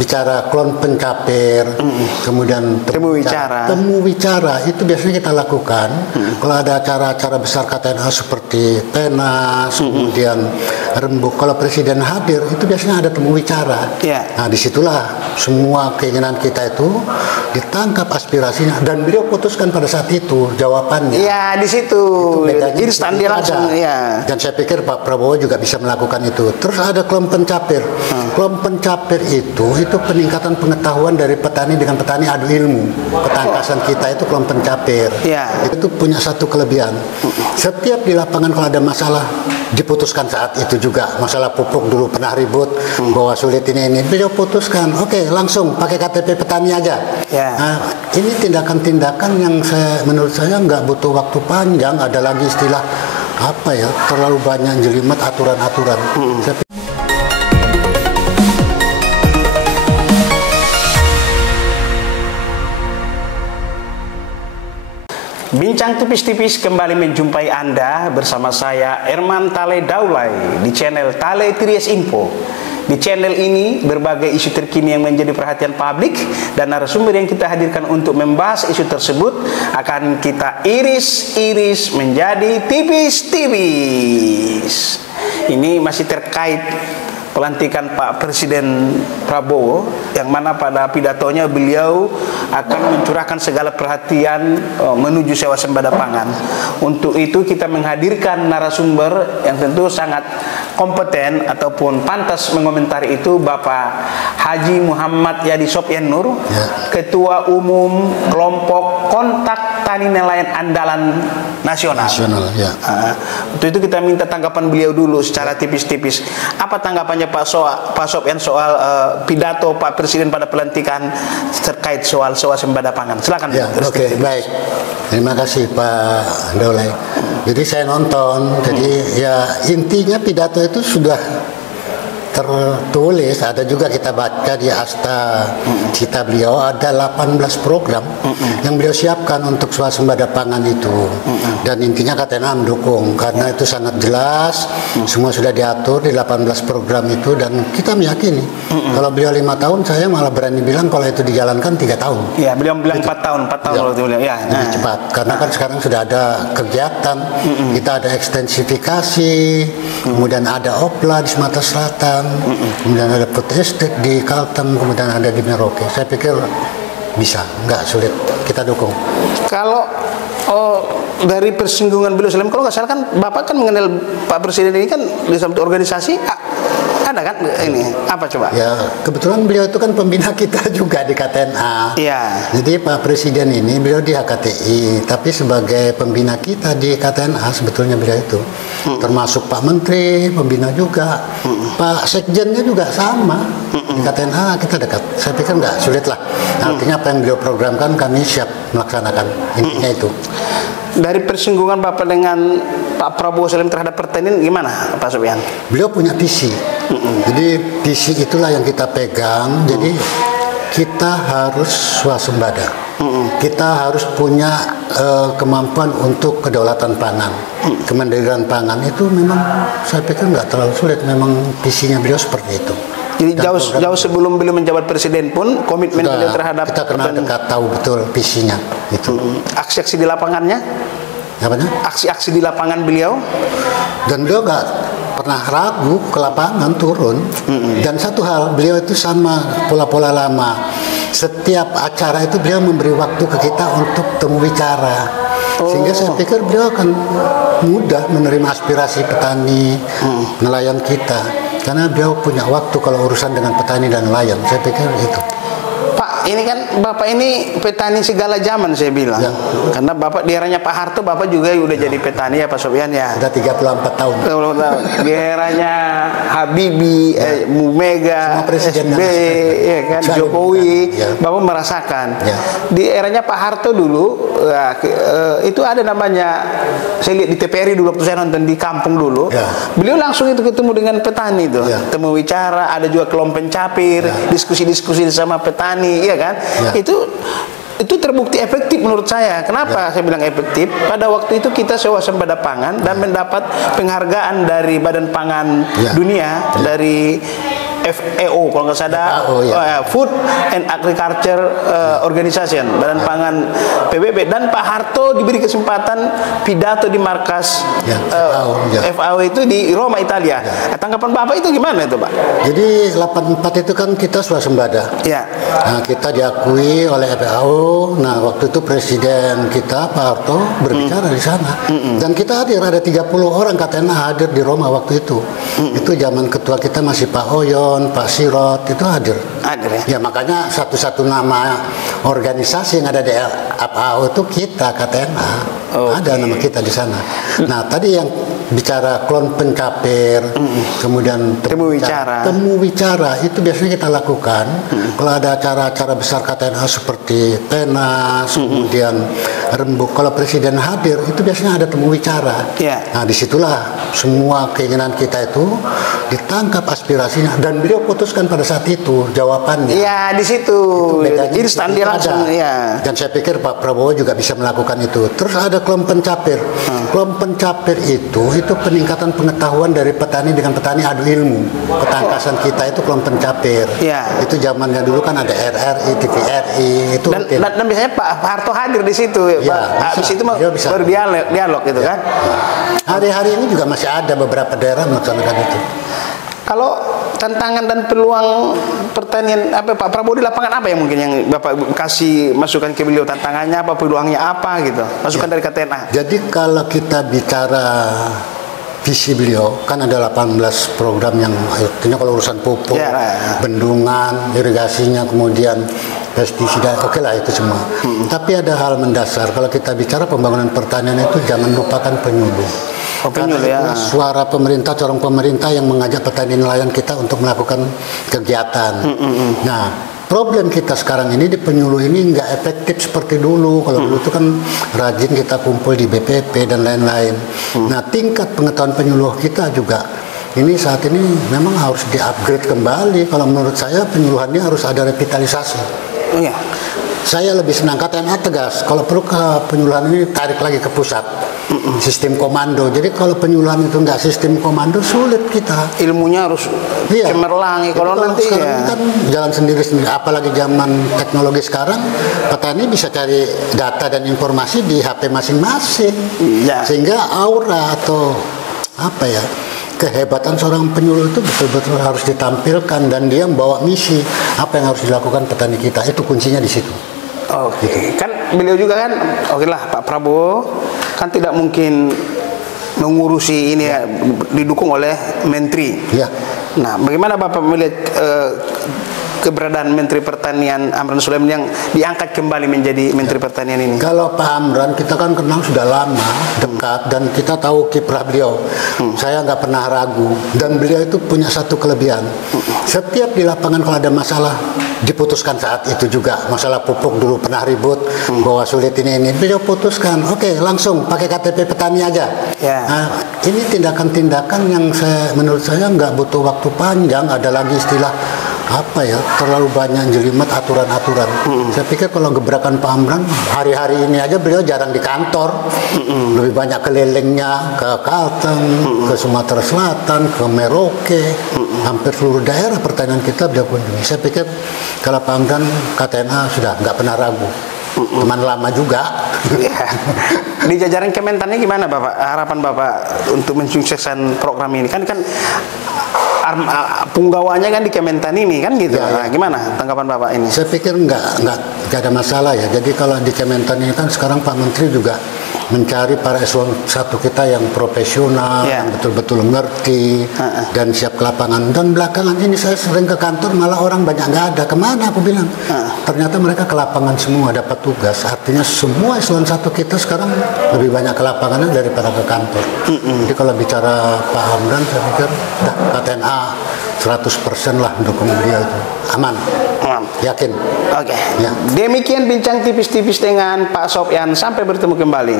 bicara klon pencapir, kemudian temu wicara itu biasanya kita lakukan kalau ada acara-acara besar KTNA seperti PENAS, kemudian Rembuk. Kalau presiden hadir itu biasanya ada temu wicara. Nah, disitulah semua keinginan kita itu ditangkap aspirasinya dan beliau putuskan pada saat itu jawabannya. Ya, di situ instan dia langsung. Ya. Dan saya pikir Pak Prabowo juga bisa melakukan itu. Terus ada klon pencapir. Klon pencapir itu peningkatan pengetahuan dari petani dengan petani adu ilmu. Ketangkasan kita itu klon pencapir. Itu punya satu kelebihan. Setiap di lapangan kalau ada masalah diputuskan saat itu juga. Masalah pupuk dulu pernah ribut bahwa sulit ini. Beliau putuskan, oke, langsung pakai KTP petani aja. Nah, ini tindakan-tindakan yang menurut saya nggak butuh waktu panjang. Ada lagi istilah apa ya, terlalu banyak jelimet aturan-aturan. Bincang tipis-tipis kembali menjumpai Anda bersama saya Erman Tale Daulay di channel Tale Tries Info. Di channel ini berbagai isu terkini yang menjadi perhatian publik dan narasumber yang kita hadirkan untuk membahas isu tersebut akan kita iris-iris menjadi tipis-tipis. Ini masih terkait pelantikan Pak Presiden Prabowo, yang mana pada pidatonya beliau akan mencurahkan segala perhatian menuju swasembada pangan. Untuk itu kita menghadirkan narasumber yang tentu sangat kompeten ataupun pantas mengomentari itu, Bapak Haji Muhammad Yadi Sopyan Nur, Ketua Umum Kelompok Kontak Tani Nelayan Andalan Nasional. Untuk itu kita minta tanggapan beliau dulu secara tipis-tipis. Apa tanggapannya Pak Sopyan soal pidato Pak Presiden pada pelantikan terkait soal swasembada pangan? Silakan. Oke, baik. Terima kasih Pak Daulay. Jadi saya nonton. Jadi ya intinya pidato itu sudah tertulis, ada juga kita baca di Asta Cita beliau, ada 18 program yang beliau siapkan untuk swasembada pangan itu. Dan intinya KTNA mendukung karena itu sangat jelas, semua sudah diatur di 18 program itu, dan kita meyakini kalau beliau 5 tahun, saya malah berani bilang kalau itu dijalankan 3 tahun. Ya, beliau bilang 4 tahun waktu beliau. Ya, lebih cepat karena kan sekarang sudah ada kegiatan, kita ada ekstensifikasi, kemudian ada OPLA di Sumatera Selatan, kemudian ada food estate di Kalteng, kemudian ada di Merauke. Saya pikir bisa, nggak sulit, kita dukung. Kalau dari persinggungan beliau selama, kalau nggak salah kan Bapak kan mengenal Pak Presiden ini kan di satu organisasi, ada kan ini apa coba? Ya, kebetulan beliau itu kan pembina kita juga di KTNA. Jadi Pak Presiden ini beliau di HKTI, tapi sebagai pembina kita di KTNA sebetulnya beliau itu. Termasuk Pak Menteri, pembina juga. Pak Sekjennya juga sama. Di KTNA kita dekat. Saya pikir nggak sulit lah. Artinya apa yang beliau programkan kami siap melaksanakan. Intinya itu. Dari persinggungan Bapak dengan Pak Prabowo terhadap pertanian gimana Pak Sopyan? Beliau punya visi. Jadi visi itulah yang kita pegang. Jadi kita harus swasembada. Kita harus punya kemampuan untuk kedaulatan pangan. Kemandirian pangan itu memang saya pikir nggak terlalu sulit. Memang visinya beliau seperti itu. Jadi jauh sebelum beliau menjabat presiden pun komitmen beliau terhadap kita kenal dekat, tahu betul visinya itu. Aksi-aksi di lapangannya? Apanya? Aksi-aksi di lapangan beliau? Dan beliau nggak pernah ragu ke lapangan turun. Dan satu hal, beliau itu sama pola-pola lama. Setiap acara itu beliau memberi waktu ke kita untuk temu bicara. Sehingga saya pikir beliau akan mudah menerima aspirasi petani, nelayan kita. Karena beliau punya waktu kalau urusan dengan petani dan nelayan. Saya pikir itu. Pak, ini kan Bapak ini petani segala zaman saya bilang. Karena Bapak di eranya Pak Harto, Bapak juga udah jadi petani ya Pak Sopyan ya. Sudah 34 tahun. Di eranya Habibie, Bu Mega, SB, ya kan, Jokowi, Bapak merasakan. Di eranya Pak Harto dulu, itu ada namanya, saya lihat di TVRI dulu waktu saya nonton di kampung dulu, beliau langsung itu ketemu dengan petani itu, temu bicara, ada juga kelompok pencapir, diskusi-diskusi sama petani. Iya kan? Itu terbukti efektif menurut saya. Kenapa saya bilang efektif? Pada waktu itu kita swasembada pangan dan mendapat penghargaan dari Badan Pangan Dunia, dari FAO kalau nggak salah, FAO, ya. Food and Agriculture Organization, Badan Pangan PBB, dan Pak Harto diberi kesempatan pidato di markas FAO itu di Roma, Italia. Tanggapan Bapak itu gimana itu, Pak? Jadi 84 itu kan kita swasembada. Ya. Nah, kita diakui oleh FAO. Nah, waktu itu presiden kita Pak Harto berbicara di sana. Dan kita hadir, ada 30 orang KTNA hadir di Roma waktu itu. Itu zaman ketua kita masih Pak Oyon, Pak Sirot, itu hadir. Hadir ya. Ya, makanya satu-satu nama organisasi yang ada di FAO itu kita KTNA. Ada nama kita di sana. Nah, tadi yang bicara klon pencapir, kemudian temu wicara itu biasanya kita lakukan kalau ada acara-acara besar KTNA seperti Penas, kemudian Rembuk. Kalau presiden hadir itu biasanya ada temu wicara. Nah, disitulah semua keinginan kita itu ditangkap aspirasinya dan beliau putuskan pada saat itu jawabannya. Ya, di situ. Instan dia langsung. Ya. Dan saya pikir Pak Prabowo juga bisa melakukan itu. Terus ada klon pencapir. Klon pencapir itu peningkatan pengetahuan dari petani dengan petani adu ilmu. Ketangkasan kita itu klon pencapir. Itu zamannya dulu kan ada RRI, TVRI itu. Dan biasanya Pak Harto hadir di situ. Habis itu berdialog gitu kan. Hari-hari ini juga masih ada beberapa daerah melaksanakan itu. Kalau tantangan dan peluang pertanian Pak Prabowo di lapangan apa yang mungkin yang Bapak kasih masukan ke beliau, tantangannya apa, peluangnya apa gitu, masukan dari KTNA. Jadi kalau kita bicara visi beliau kan ada 18 program yang artinya kalau urusan pupuk, bendungan, irigasinya, kemudian pestisida, oke lah itu semua. Tapi ada hal mendasar kalau kita bicara pembangunan pertanian itu jangan lupakan penyuluh. Karena suara pemerintah, corong pemerintah yang mengajak petani nelayan kita untuk melakukan kegiatan. Nah, problem kita sekarang ini di penyuluh ini nggak efektif seperti dulu. Kalau dulu itu kan rajin kita kumpul di BPP dan lain-lain. Nah, tingkat pengetahuan penyuluh kita juga ini saat ini memang harus di-upgrade kembali. Kalau menurut saya penyuluhannya harus ada revitalisasi. Saya lebih senang KTNA tegas. Kalau perlu ke penyuluhan ini tarik lagi ke pusat. Sistem komando. Jadi kalau penyuluhan itu nggak sistem komando sulit kita. Ilmunya harus cemerlang. Kalau nanti kan jalan sendiri-sendiri. Apalagi zaman teknologi sekarang, petani bisa cari data dan informasi di HP masing-masing. Sehingga aura atau apa ya, kehebatan seorang penyuluh itu betul-betul harus ditampilkan dan dia membawa misi apa yang harus dilakukan petani kita. Itu kuncinya di situ. Gitu. Kan beliau juga kan, lah Pak Prabowo kan tidak mungkin mengurusi ini didukung oleh menteri. Nah, bagaimana Bapak melihat keberadaan Menteri Pertanian Amran Sulaiman yang diangkat kembali menjadi Menteri Pertanian ini? Kalau Pak Amran kita kan kenal sudah lama, dekat, dan kita tahu kiprah beliau. Saya nggak pernah ragu, dan beliau itu punya satu kelebihan. Setiap di lapangan kalau ada masalah diputuskan saat itu juga. Masalah pupuk dulu pernah ribut, bahwa sulit ini beliau putuskan. Oke, langsung pakai KTP petani aja. Nah, ini tindakan-tindakan yang menurut saya nggak butuh waktu panjang. Ada lagi istilah apa ya, terlalu banyak jelimet aturan-aturan. Saya pikir kalau gebrakan Pak Amran hari-hari ini aja beliau jarang di kantor, lebih banyak kelilingnya ke Kalteng, ke Sumatera Selatan, ke Merauke, hampir seluruh daerah pertanian kita beliau kunjungi. Saya pikir kalau Pak Amran KTNA sudah nggak pernah ragu, teman lama juga. Di jajaran Kementannya gimana Bapak, harapan Bapak untuk mensukseskan program ini? Kan punggawanya kan di Kementan ini kan gitu. Nah, gimana tanggapan Bapak ini? Saya pikir nggak ada masalah ya. Jadi kalau di Kementan ini kan sekarang Pak Menteri juga mencari para eselon satu kita yang profesional, yang betul-betul ngerti dan siap ke lapangan. Dan belakangan ini saya sering ke kantor malah orang banyak nggak ada. Kemana aku bilang? Ternyata mereka ke lapangan semua dapat tugas. Artinya semua eselon satu kita sekarang lebih banyak ke lapangannya daripada ke kantor. Jadi kalau bicara Pak Hamdan saya pikir KTNA 100% lah mendukung beliau itu. Aman. Yakin. Demikian bincang tipis-tipis dengan Pak Sopyan. Sampai bertemu kembali.